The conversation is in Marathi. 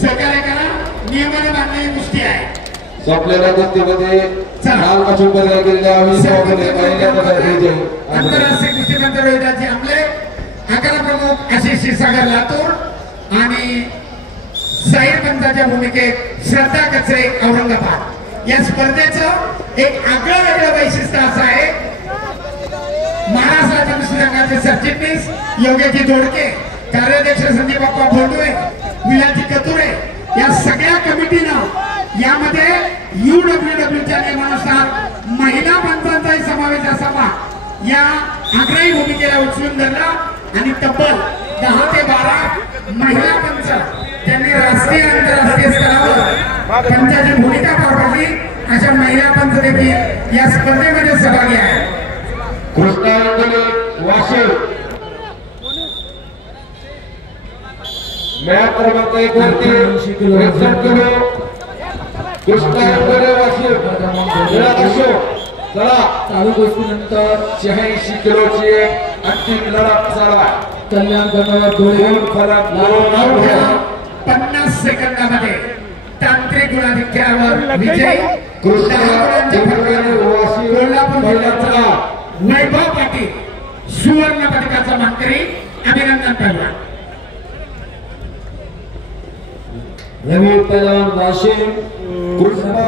सहकार्य करा. नियमाने बांधलेली कुस्ती आहे. आपल्याला कुस्तीमध्ये लाल मशूर बदल केलेल्या आंतरराष्ट्रीय कुस्ती मंडळाचे आमले आकारा प्रमुख आशिष क्षीरसागर लातूर आणि साईड पंचाच्या भूमिकेत श्रद्धा कचरे औरंगाबाद. या स्पर्धेचं एक आगळं वेगळं वैशिष्ट्य असं आहे, महाराष्ट्राच्या कुस्ती संघाचे सरचिटणीस योगेजी दोडके, कार्याध्यक्ष संदीप बाप्पा भोंडवे, विलाजी कतुरे या सगळ्या कमिटीनं यामध्ये UWWच्या नियमानुसार महिला पंचांचाही समावेश असावा या आग्रही भूमिकेला उचलून धरला आणि तब्बल 10 ते 12 महिला पंच त्यांनी राष्ट्रीय आंतरराष्ट्रीय स्तरावर पंचाची भूमिका पार पाडली. अशा महिला पंच देखील या स्पर्धेमध्ये सहभागी आहे. कृष्णा वाशिम मॅच क्रमांक 1 वरती प्रेक्षक किलो कृष्णा वाशिम चला चालू गोष्टीनंतर 86 किलोची अंतिम लढत चालू आहे. कल्याण गणवर दोन फलक 50 सेकंदामध्ये तांत्रिक गुणाधिक्यावर विजय कृष्णा वैभव पाटील सुवर्ण पदकाचा मानकरी. अभिनंदन पहिलवान. रवी पहलवान वाशिम कृष्णा